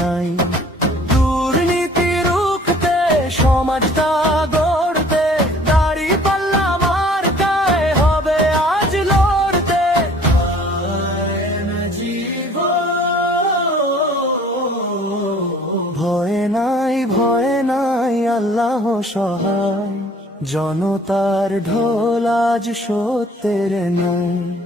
নাই। দুর্নীতি রুখতে, সমাজটা গড়তে, দাড়ি পাল্লা মার্কায় হবে আজ লড়তে। ভয় নাই, ভয় নাই, আল্লাহ সহায়, জনতার ঢোল আজ সত্যের নাই।